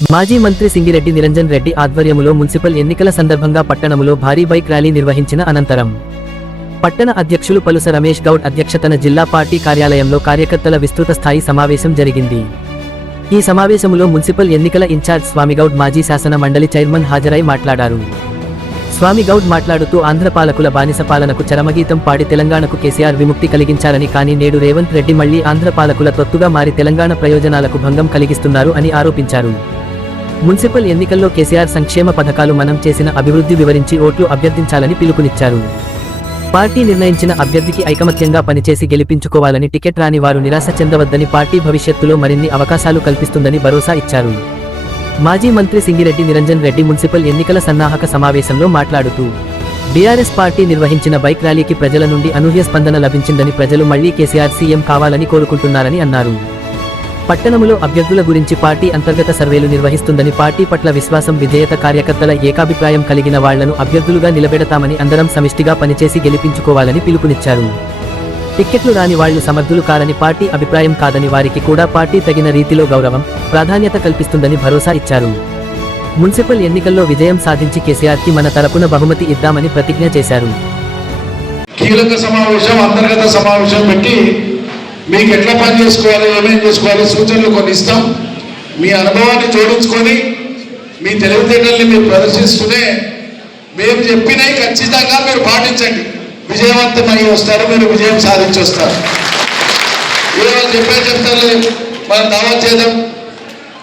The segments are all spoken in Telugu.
మాజీ మంత్రి సింగిరెడ్డి నిరంజన్ రెడ్డి ఆధ్వర్యములో మున్సిపల్ ఎన్నికల సందర్భంగా పట్టణములో భారీ బైక్ ర్యాలీ నిర్వహించిన అనంతరం పట్టణ అధ్యక్షులు పలుస రమేష్ గౌడ్ అధ్యక్షతన జిల్లా పార్టీ కార్యాలయంలో కార్యకర్తల విస్తృత స్థాయి సమావేశం జరిగింది. ఈ సమావేశములో మున్సిపల్ ఎన్నికల ఇన్ఛార్జ్ స్వామిగౌడ్, మాజీ శాసన మండలి చైర్మన్ హాజరై మాట్లాడారు. స్వామిగౌడ్ మాట్లాడుతూ ఆంధ్ర పాలకుల బానిస పాలనకు చరమగీతం పాడి తెలంగాణకు కేసీఆర్ విముక్తి కలిగించారని, కానీ నేడు రేవంత్ రెడ్డి మళ్లీ ఆంధ్ర పాలకుల తొత్తుగా మారి తెలంగాణ ప్రయోజనాలకు భంగం కలిగిస్తున్నారు అని ఆరోపించారు. మున్సిపల్ ఎన్నికల్లో కేసీఆర్ సంక్షేమ పథకాలు, మనం చేసిన అభివృద్ధి వివరించి ఓట్లు అభ్యర్థించాలని పిలుపునిచ్చారు. పార్టీ నిర్ణయించిన అభ్యర్థికి ఐకమత్యంగా పనిచేసి గెలిపించుకోవాలని, టికెట్ రాని వారు నిరాశ చెందవద్దని, పార్టీ భవిష్యత్తులో మరిన్ని అవకాశాలు కల్పిస్తుందని భరోసా ఇచ్చారు. మాజీ మంత్రి సింగిరెడ్డి నిరంజన్ రెడ్డి మున్సిపల్ ఎన్నికల సన్నాహక సమావేశంలో మాట్లాడుతూ బీఆర్ఎస్ పార్టీ నిర్వహించిన బైక్ ర్యాలీకి ప్రజల నుండి అనూహ్య స్పందన లభించిందని, ప్రజలు మళ్లీ కేసీఆర్ సీఎం కావాలని కోరుకుంటున్నారని అన్నారు. పట్టణములో అభ్యర్థుల గురించి పార్టీ అంతర్గత సర్వేలు నిర్వహిస్తుందని, పార్టీ పట్ల విశ్వాసం, విధేయత, కార్యకర్తల ఏకాభిప్రాయం కలిగిన వాళ్లను అభ్యర్థులుగా నిలబెడతామని, అందరం సమిష్టిగా పనిచేసి గెలిపించుకోవాలని పిలుపునిచ్చారు. టిక్కెట్లు రాని వాళ్లు సమర్థులు కారని, పార్టీ అభిప్రాయం కాదని, వారికి కూడా పార్టీ తగిన రీతిలో గౌరవం, ప్రాధాన్యత కల్పిస్తుందని భరోసా ఇచ్చారు. మున్సిపల్ ఎన్నికల్లో విజయం సాధించి కేసీఆర్కి మన తరపున బహుమతి ఇద్దామని ప్రతిజ్ఞ చేశారు. కీలక సమావేశం, అంతర్గత సమావేశం పెట్టి మీకు ఎట్లా పని చేసుకోవాలి, ఏమేం చేసుకోవాలి సూచనలు కొన్ని ఇస్తాం. మీ అనుభవాన్ని జోడించుకొని మీ తెలివితేటల్ని మీరు ప్రదర్శిస్తూనే మేము చెప్పినవి ఖచ్చితంగా మీరు పాటించండి. విజయవంతమై వస్తారు, మీరు విజయం సాధించి వస్తారు. ఏదో చెప్తారు, మనం దావత్ చేద్దాం,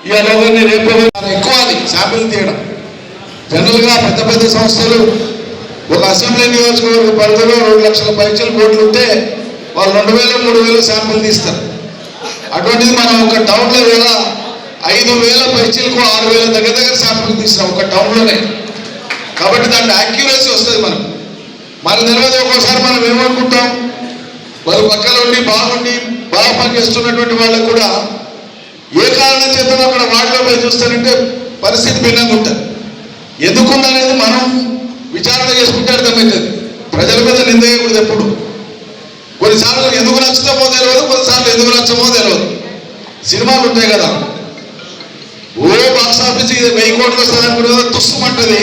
ఇవాళ రేపు ఎక్కువ అది శాంపిల్ తీయడం. జనరల్గా పెద్ద పెద్ద సంస్థలు ఒక అసెంబ్లీ నియోజకవర్గ పరిధిలో 2 లక్షల పైసలు కోట్లు ఉంటే వాళ్ళు 2000, 3000 శాంపుల్ తీస్తారు. అటువంటిది మనం ఒక టౌన్లో వేళ 5000 పైచీలకు 6000 దగ్గర శాంపుల్ తీసినాం ఒక టౌన్లోనే. కాబట్టి దాంట్లో యాక్యురసీ వస్తుంది. మనకు తెలియదు. ఒక్కోసారి మనం ఏమనుకుంటాం, వాళ్ళు పక్కన ఉండి బాగా పనిచేస్తున్నటువంటి వాళ్ళకు కూడా ఏ కారణం చేతనో అక్కడ వాటిలో పోయి చూస్తారంటే పరిస్థితి భిన్నంగా ఉంటుంది. ఎందుకుందనేది మనం విచారణ చేసుకుంటే అర్థమవుతుంది. ప్రజల మీద నిందయకూడదు ఎప్పుడు. కొన్నిసార్లు ఎందుకు నచ్చుతామో తెలియదు, కొన్నిసార్లు ఎందుకు నచ్చమో తెలియదు. సినిమాలు ఉంటాయి కదా, ఓ బాక్స్ ఆఫీస్ 1000 కోట్లు వస్తుంది అనుకునే తుస్సుమంటది.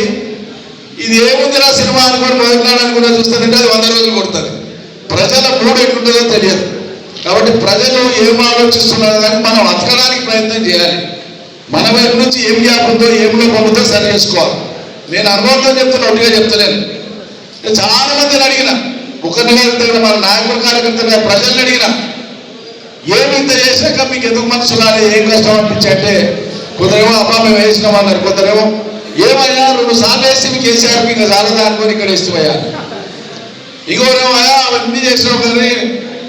ఇది ఏముందిరా సినిమా అనుకుని మొదలాడనుకున్నా చూస్తానంటే అది 100 రోజులు కొడుతుంది. ప్రజల మూడు ఎట్లుంటుందో తెలియదు. కాబట్టి ప్రజలు ఏం ఆలోచిస్తున్నారు కానీ మనం అతకడానికి ప్రయత్నం చేయాలి. మన వైపు నుంచి ఏం గ్యాప్ ఉందో, ఏం లోపం ఉందో సరి చేసుకోవాలి. నేను అనుభవంతో చెప్తున్నా, ఒకటిగా చెప్తలేను. చాలా మందిని అడిగిన, ఒకరిని అడిగిన, మన నాయకుల కార్యకర్తలుగా ప్రజల్ని అడిగిన, ఏమి ఇంత చేశాక మీకు ఎందుకు మనసు రాలి, ఏం కష్టం అనిపించంటే కొందరేమో అబ్బా మేము వేసినాం అన్నారు. కొందరేమో ఏమయ్యా 2 సార్లు వేసి మీకు వేసారు, ఇంకా చాలదా అనుకొని ఇక్కడ వేసిపోయా. ఇంకోరేమో అయ్యా అవన్నీ చేసినాం కానీ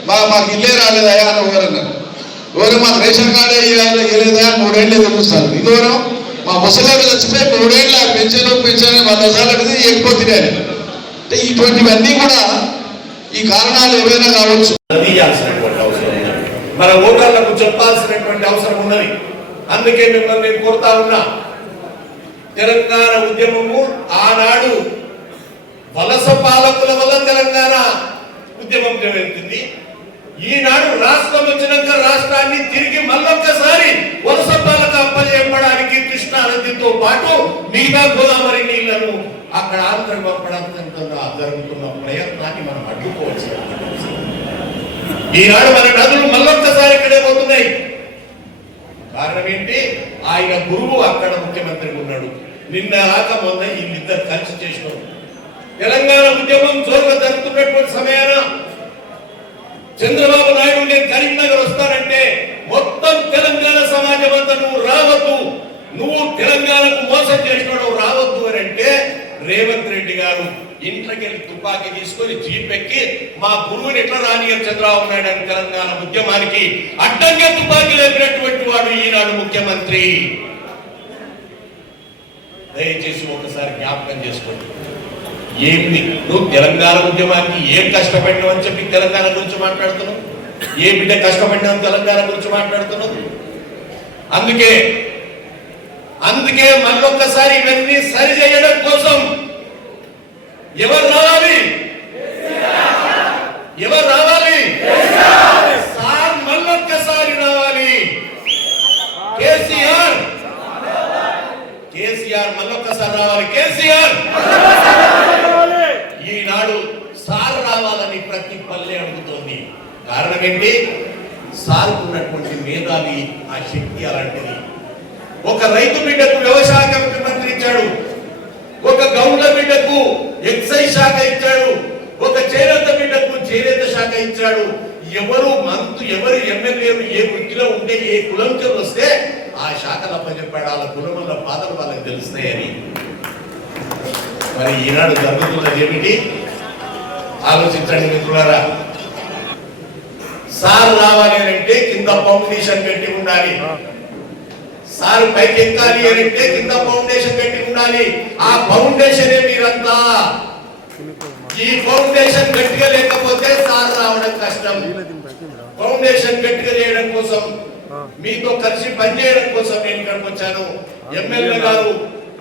మాకు ఇల్లే రాలేదయా అని ఒకరన్నారు. ఎవరు మాకు రేషన్ కార్డే ఇవ్వలేదా 3 ఏళ్ళు తెలుస్తారు. ఇంకోరం మా ముసలాడు చచ్చిపోయి 3 ఏళ్ళ పెన్షన్ 100 సార్లు అడిగితే ఎక్కువ. అంటే ఇటువంటివన్నీ కూడా ఈ కారణాలు ఏవైనా కావచ్చు. మన ఓటర్లకు చెప్పాల్సినటువంటి అవసరం ఉన్నది. అందుకే మిమ్మల్ని నేను కోరుతా ఉన్నా, తెలంగాణ ఉద్యమము ఆనాడు వలస పాలకుల వల్ల తెలంగాణ ఉద్యమం జరుగుతుంది. ఈనాడు రాష్ట్రం వచ్చినాక రాష్ట్రాన్ని తిరిగి మళ్ళొక్కసారి వలస పాలక అప్పచెప్పడానికి కృష్ణా నదితో పాటు మిగతా గోదావరి నీళ్లను అక్కడ ఆంధ్ర పంపడానికి జరుగుతున్న ప్రయత్నాన్ని మనం అడ్డుకోవచ్చు. ఈనాడు మన నదులు మళ్ళొక్కసారి ఇక్కడే పోతున్నాయి. కారణం ఏంటి? ఆయన గురువు అక్కడ ముఖ్యమంత్రిగా ఉన్నాడు. నిన్న మొన్న వీళ్ళిద్దరు కలిసి చేసినారు. తెలంగాణ ఉద్యమం జోరుగా జరుగుతున్నటువంటి సమయాన చంద్రబాబు నాయుడు నేను కరీంనగర్ వస్తానంటే మొత్తం తెలంగాణ సమాజం అంతా నువ్వు రావద్దు, నువ్వు తెలంగాణకు మోసం చేసినాడు రావద్దు అని అంటే రేవంత్ రెడ్డి గారు ఇంట్లోకి వెళ్ళి తుపాకీ తీసుకొని జీప్ ఎక్కి మా గురువుని ఎట్లా రానియర్ చంద్రబాబు నాయుడు అని తెలంగాణ ఉద్యమానికి అడ్డంగా తుపాకీ లేపినటువంటి వాడు ఈనాడు ముఖ్యమంత్రి. దయచేసి ఒకసారి జ్ఞాపకం చేసుకోండి. ఏమి నువ్వు తెలంగాణ ఉద్యమానికి ఏం కష్టపడినావు అని చెప్పి తెలంగాణ గురించి మాట్లాడుతున్నావు, ఏ బిడ్డ కష్టపడినావు తెలంగాణ గురించి మాట్లాడుతున్నావు. అందుకే మళ్ళొక్కసారి ఇవన్నీ సరి చేయడం కోసం ఎవరు రావాలి? సార్ మళ్ళొక్కసారి రావాలి. కేసీఆర్ కేసీఆర్ మళ్ళొక్కసారి రావాలి. కేసీఆర్ ఈనాడు సార్ రావాలని ప్రతి పల్లె అడుగుతోంది. కారణం ఏంటి? సార్కున్నటువంటి మేధావి, ఆ శక్తి అలాంటిది. ఒక రైతు బిడ్డకు వ్యవసాయ మంత్రి ఇచ్చాడు, ఒక గౌండ్ల బిడ్డకు ఎక్సైజ్ శాఖ ఇచ్చాడు, ఒక చేనేత బిడ్డకు చేనేత శాఖ ఇచ్చాడు. ఎవరు మంత్రు, ఎవరు ఎమ్మెల్యేలు ఏ వృత్తిలో ఉంటే, ఏ కులంతో వస్తే ఆ శాఖలు అప్పచెప్పాడు. వాళ్ళ కులంలో బాధలు వాళ్ళకి తెలుస్తాయని. మరి ఈనాడు జరుగుతున్నది ఏమిటి? ఆలోచించండి మిత్రులారా. సార్ రావాలి అంటే కింద ఫౌండేషన్ పెట్టి ఉండాలి. సార్ పైకి ఎక్కాలి అంటే కింద ఫౌండేషన్ పెట్టి ఉండాలి. ఆ ఫౌండేషన్ మీరంతా. ఈ ఫౌండేషన్ గట్టిగా లేకపోతే సార్ రావడం కష్టం. ఫౌండేషన్ గట్టిగా చేయడం కోసం, మీతో కలిసి పనిచేయడం కోసం నేను ఇక్కడికి వచ్చాను. ఎమ్మెల్యే గారు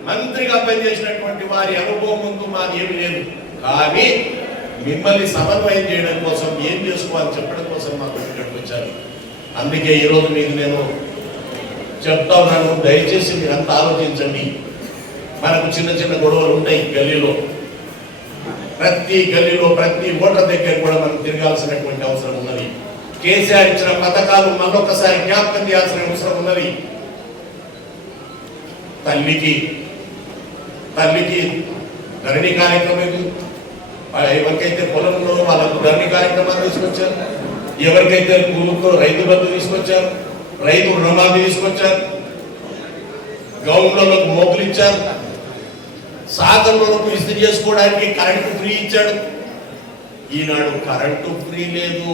మంత్రిగా పనిచేసినటువంటి వారి అనుభవం ముందు మాది ఏమి లేదు. కానీ మిమ్మల్ని సమన్వయం చేయడం కోసం, ఏం చేసుకోవాలని చెప్పడం కోసం మాకు ఇక్కడికి వచ్చాను. అందుకే ఈరోజు మీకు నేను చెప్తా ఉన్నాను, దయచేసి మీరంతా ఆలోచించండి. మనకు చిన్న చిన్న గొడవలు ఉంటాయి గల్లీలో. ప్రతి గల్లీలో, ప్రతి ఓటర్ దగ్గర కూడా మనం తిరగాల్సినటువంటి అవసరం ఉన్నది. కేసీఆర్ ఇచ్చిన పథకాలు మరొకసారి జ్ఞాపకం చేయాల్సిన అవసరం ఉన్నది. తల్లికి ధరణి కార్యక్రమం, ఎవరికైతే పొలంలో వాళ్ళకు ధరణి కార్యక్రమాలు తీసుకొచ్చారు, ఎవరికైతే భూమిలో రైతు బంధు తీసుకొచ్చారు, రైతు రుణమాఫీ తీసుకొచ్చారు, గౌన్లకు మోకులు ఇచ్చారు, సాగర్లకు ఇస్త్రీ చేసుకోవడానికి కరెంటు ఫ్రీ ఇచ్చాడు. ఈనాడు కరెంటు ఫ్రీ లేదు,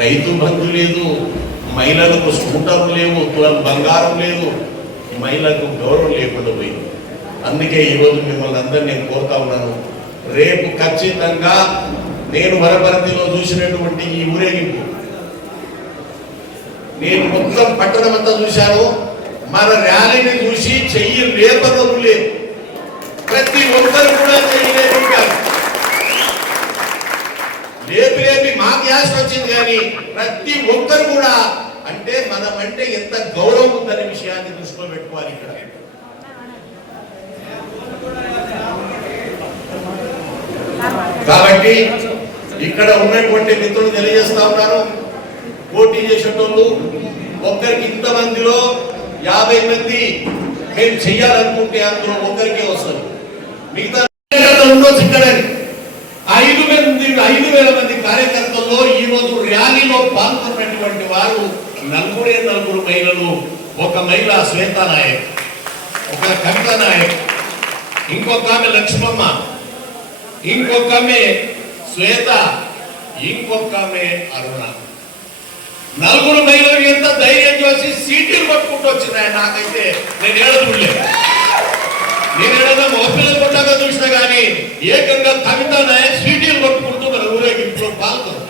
రైతు బంధు లేదు, మహిళలకు స్కూటర్లు లేవు, బంగారం లేదు, మహిళలకు గౌరవం లేకుండా పోయింది. అందుకే ఈరోజు మిమ్మల్ని అందరినీ నేను కోరుతా ఉన్నాను, రేపు ఖచ్చితంగా నేను వనపర్తిలో చూసినటువంటి ఈ ఊరేగింపు నేను మొత్తం పట్టణం అంతా చూశాను. మన ర్యాలీని చూసి చెయ్యి లేపనలు లేదు, ప్రతి ఒక్కరు కూడా చేయలేకపోయారు. లేపి మాకు యాస్ట్ వచ్చింది, కానీ ప్రతి ఒక్కరు కూడా అంటే మనం అంటే ఎంత గౌరవం ఉందనే విషయాన్ని దృష్టిలో పెట్టుకోవాలి. ఇక్కడ కాబట్టి ఇక్కడ ఉన్నటువంటి మిత్రులు తెలియజేస్తా ఉన్నారు, పోటీ చేసేటోళ్ళు ఒక్కరికి ఇంతమందిలో 50 మంది మేము చెయ్యాలనుకుంటే అందులో ఒక్కరికే వస్తారు. మిగతా ఇక్కడ 5,000 మంది కార్యకర్తల్లో ఈ రోజు ర్యాలీలో పాల్గొన్నటువంటి వారు 4 మహిళలు. ఒక మహిళ శ్వేత నాయక్, ఒక కవిత నాయక్, ఇంకొక ఆమె లక్ష్మమ్మ, ఇంకొక ఆమె శ్వేత, ఇంకొక ఆమె అరుణ. 4 మహిళలు ఎంత ధైర్యం చేసి సీటీలు పట్టుకుంటూ వచ్చినాయి. నాకైతే నేను ఏడదులేదు, నేను ఏదైనా ఓపికలు కొట్టాగా చూసినా కానీ ఏకంగా కవిత నాయక్ సీటీలు పట్టుకుంటూ మన ఊరేగింపులో పాల్గొన్నారు.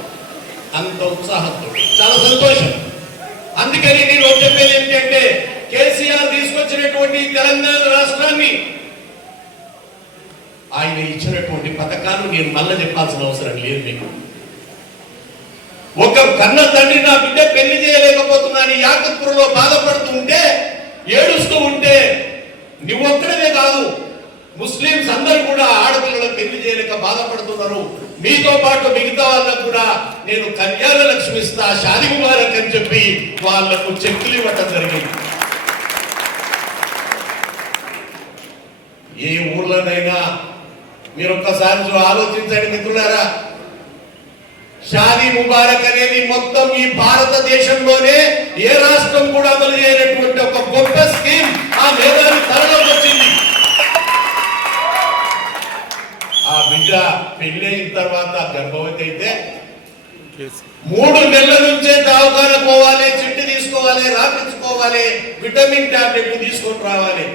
అంత ఉత్సాహంతో చాలా సంతోషం. అందుకని నేను చెప్పేది ఏంటంటే, కేసీఆర్ తీసుకొచ్చినటువంటి తెలంగాణ రాష్ట్రాన్ని, ఆయన ఇచ్చినటువంటి పథకాలు నేను మళ్ళీ చెప్పాల్సిన అవసరం లేదు. మీకు ఒక కన్న తండ్రి నా బిడ్డ పెళ్లి చేయలేకపోతున్నాను యాకత్పురంలో బాధపడుతుంటే, ఏడుస్తూ ఉంటే, నువ్వొక్కడమే కాదు ముస్లింస్ అందరూ కూడా ఆడపిల్లల పెళ్లి చేయలేక బాధపడుతున్నారు. మీతో పాటు మిగతా వాళ్ళకు కూడా నేను కళ్యాణ లక్ష్మి ఇస్తా, షాదీ ముబారక్ అని చెప్పి వాళ్లకు చెక్కులు ఇవ్వటం జరిగింది. ఏ ఊర్లోనైనా మీరు ఒక్కసారి ఆలోచించండి మిత్రులారా, షాదీ ముబారక్ అనేది మొత్తం ఈ భారతదేశంలోనే ఏ రాష్ట్రం కూడా అమలు చేయనటువంటి ఒక గొప్ప స్కీమ్ ఆ మేధావి తరలోకి వచ్చింది. ఆ బిడ్డ పెళ్ళైన తర్వాత గర్భవతి అయితే 3 నెలల నుంచే దవాఖాన పోవాలి, చిట్టి తీసుకోవాలి, రాపించుకోవాలి, విటమిన్ టాబ్లెట్ తీసుకొని రావాలి.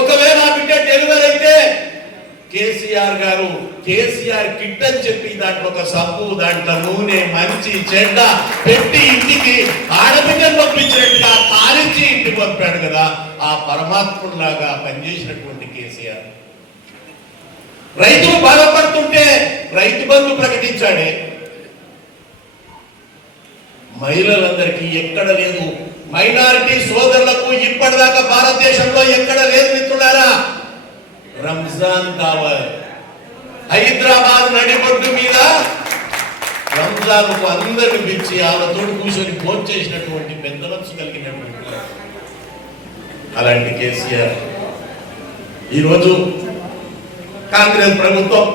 ఒకవేళ ఆ బిడ్డ డెలివరీ అయితే కేసీఆర్ కిట్ అని చెప్పి దాంట్లో ఒక సబ్బు, దాంట్లో నూనె, మంచి చెడ్డ పెట్టి ఇంటికి ఆడబిడ్డను పంపించినట్టుగా కాలించి ఇంటికి పంపాడు కదా. ఆ పరమాత్ముడిలాగా పనిచేసినటువంటి కేసీఆర్ రైతులు బాధపడుతుంటే రైతు బంధు ప్రకటించాడే. మహిళలందరికీ ఎక్కడ లేదు మైనారిటీ సోదరులకు ఇప్పటిదాకా భారతదేశంలో ఎక్కడ లేదు మిత్రులారా. రంజాన్ కావాలి. హైదరాబాద్ నడిబొడ్డు మీద రంజాన్ కు అందరిని పిలిచి వాళ్ళతో కూర్చొని భోజనం చేసినటువంటి పెద్ద మనసు కలిగినటువంటి అలాంటి కేసీఆర్ ఈరోజు కాంగ్రెస్ ప్రభుత్వం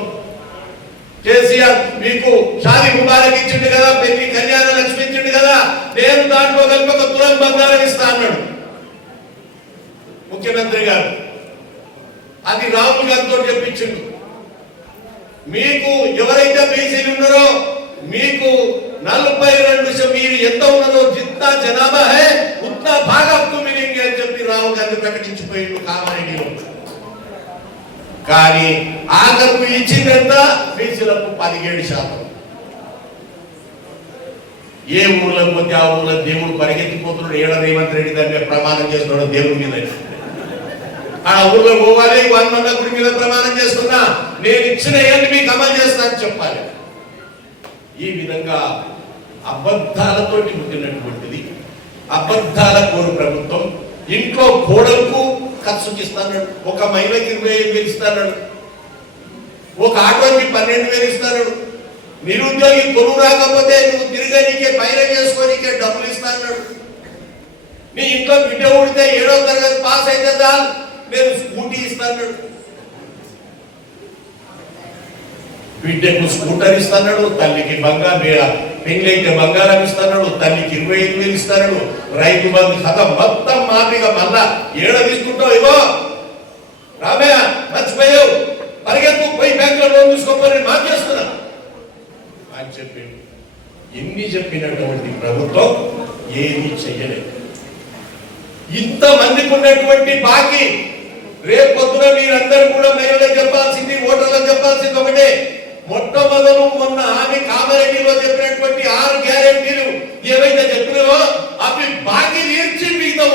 కేసీఆర్ మీకు షాదీ ముబారక్ ఇచ్చిండు కదా, పెళ్లి కళ్యాణ లక్ష్మి ఇచ్చిండు కదా, నేను దాంట్లో కలిపి ఒక తులం బంగారం ఇస్తా అన్నాడు ముఖ్యమంత్రి గారు. అది రాహుల్ గారితో చెప్పించిండు. మీకు ఎవరైతే బీసీలు ఉన్నారో మీకు 42 మీరు ఎంత ఉన్నదో జిత్తా జనాభా హై ఉత్తా భాగా మిలింగి అని చెప్పి రాహుల్ గాంధీ ప్రకటించిపోయిండు కామారెడ్డిలో. కానీ ఆఖరుకు ఇచ్చిందంత బీసీలకు 17%. ఏ ఊర్లకు పోతే ఆ ఊర్లో దేవుడు పరిగెత్తిపోతున్నాడు. ఏడ రేవంత్ రెడ్డి దాని మీద ప్రమాణం చేస్తున్నాడు దేవుడి మీద. ఆ ఊర్లో పోవాలి, హనుమన్న గుడి మీద ప్రమాణం చేస్తున్నా, నేను ఇచ్చిన ఏళ్ళు మీకు అమలు చేస్తానని చెప్పాలి. ఈ విధంగా అబద్ధాలతోటి పుట్టినటువంటిది అబద్ధాల కోరు ప్రభుత్వం. ఇంట్లో కోడలకు ఖర్చుకి ఇస్తాడు, ఒక మహిళకి 25,000 ఇస్తాడు, ఒక ఆటోకి 12,000 ఇస్తాడు, నిరుద్యోగి కొనుగు రాకపోతే నువ్వు తిరగనీకే పైన చేసుకోనికే డబ్బులు ఇస్తాడు. నీ ఇంట్లో బిడ్డ ఉడితే 7వ తరగతి పాస్ అయితే చాలు నేను స్కూటీ ఇస్తాడు, బిడ్డకు స్కూటర్ ఇస్తాడు, తల్లికి బంగారు పెళ్ళైతే బంగారం ఇస్తాడు, తల్లికి 25,000 ఇస్తాడు, రైతు బంధు కథ మొత్తం మాఫీగా మళ్ళా ఏడ తీసుకుంటావు ఇగో రామయ్య మర్చిపోయావు పరిగెత్తు పోయి బ్యాంకులో లోన్ తీసుకోపోయి మాకేస్తున్నా అని చెప్పి ఎన్ని చెప్పినటువంటి ప్రభుత్వం ఏమీ చెయ్యలేదు. ఇంతమందికి ఉన్నటువంటి బాకీ రేపు పొద్దున మీరందరూ కూడా మహిళలకు చెప్పాల్సింది, ఓటర్లకు చెప్పాల్సింది ఒకటే. మొట్టమొదలు మొన్న ఆమె కామారెడ్డిలో చెప్పినటువంటి 6 గ్యారెంటీలు ఏవైతే చెప్పినావో అవి బాకీ తీర్చి మిగతా